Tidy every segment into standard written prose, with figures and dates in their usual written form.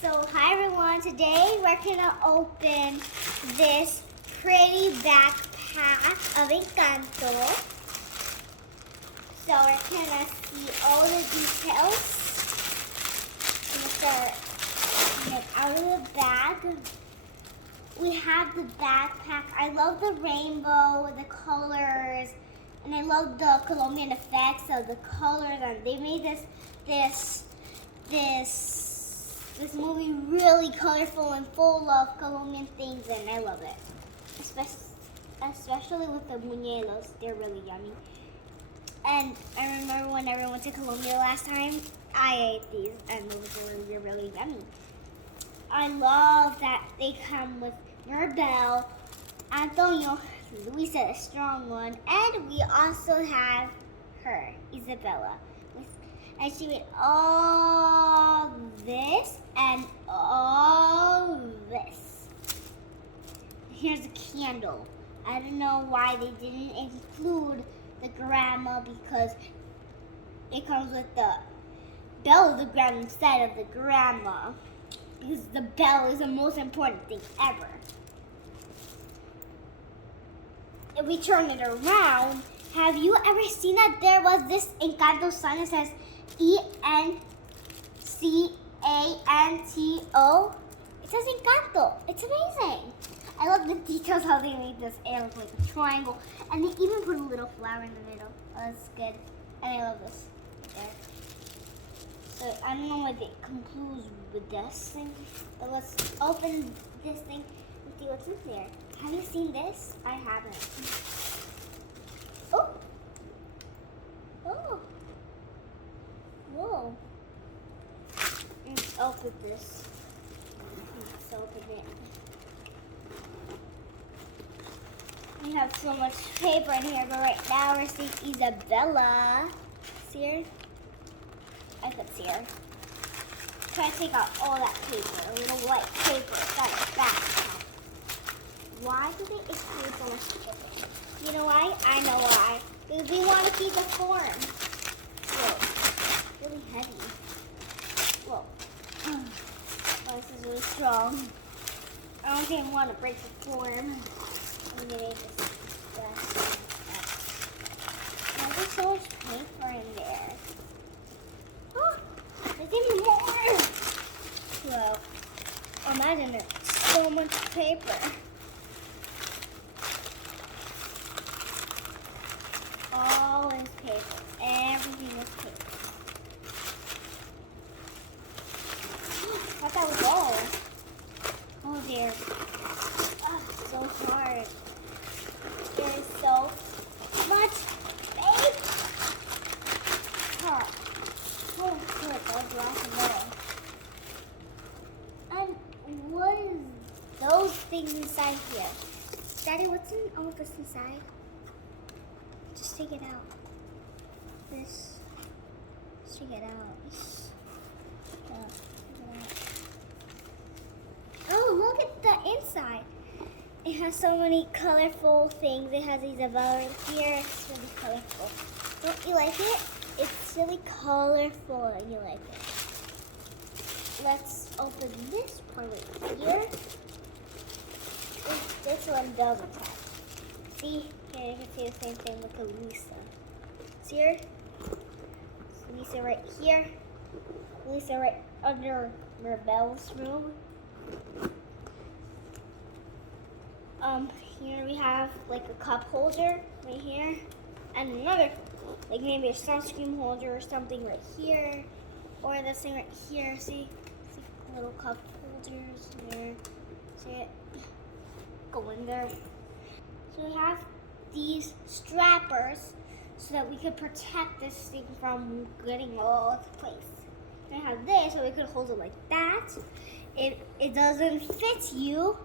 So hi everyone, today we're gonna open this pretty backpack of Encanto. So we're gonna see all the details. I'm gonna start out of the bag. We have the backpack. I love the rainbow, the colors, and I love the Colombian effects of the colors. And they made this movie really colorful and full of Colombian things, and I love it. Especially with the buñuelos, they're really yummy. And I remember whenever I went to Colombia last time, I ate these, and those were really yummy. I love that they come with Mirabel, Antonio, Luisa, the strong one, and we also have her, Isabela. And she made all this and all this. Here's a candle. I don't know why they didn't include the grandma, because it comes with the bell of the grandma instead of the grandma. Because the bell is the most important thing ever. If we turn it around, have you ever seen that there was this Encanto sign that says ENCANTO? It says Encanto. It's amazing. I love the details how they made this air look like a triangle. And they even put a little flower in the middle. Oh, that's good. And I love this there. So I don't know what it concludes with this thing. But let's open this thing and see what's in there. Have you seen this? I haven't. Oh! Oh! Whoa. Let's open this. Let's open it. We have so much paper in here, but right now we're seeing Isabela. See her? I could see her. Try to take out all that paper, a little white paper. Got a backpack. Why do they include so much paper? You know why? I know why. Because we want to keep the form. Whoa. Really heavy. Whoa. Oh, this is really strong. I don't even want to break the form. I'm going to make this last. There's so much paper in there. Oh, there's even more. Well, imagine it. So much paper. All is paper. Everything is paper. I thought that was all. Oh dear. Oh, so hard. There is so much paper. Oh, good. I'll drop them all. And what is those things inside here? Daddy, what's in all this inside? Just take it out. This. Take it out. Oh, look at the inside. It has so many colorful things. It has Isabel right here. It's really colorful. Don't you like it? It's really colorful and you like it. Let's open this part right here. This one doesn't have. See? Here you can see the same thing with the Luisa. See her? Luisa right here. Luisa right under Mirabel's room. Here we have like a cup holder right here. And another, like maybe a sunscreen holder or something right here. Or this thing right here. See little cup holders here. See it? Go in there. So we have these strappers so that we could protect this thing from getting all over the place. And I have this so we could hold it like that. If it doesn't fit you,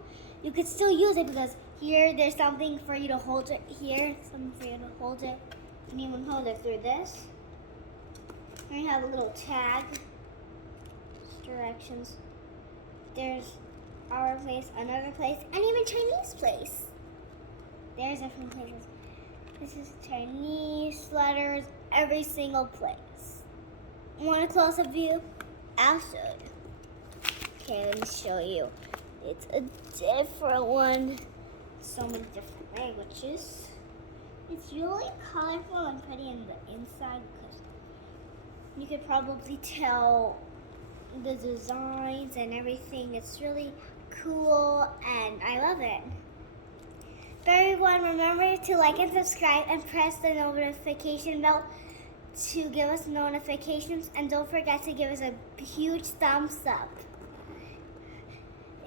you could still use it, because here there's something for you to hold it here, something for you to hold it. You can even hold it through this. And we have a little tag, directions. There's our place, another place, and even Chinese place. There's different places. This is Chinese letters, every single place. Want a close-up view? I'll show you. Okay, let me show you. It's a different one. So many different languages. It's really colorful and pretty in the inside because you could probably tell the designs and everything. It's really cool and I love it. But everyone, remember to like and subscribe and press the notification bell to give us notifications, and don't forget to give us a huge thumbs up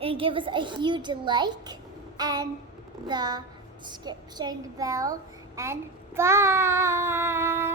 and give us a huge like and the subscription bell, and bye.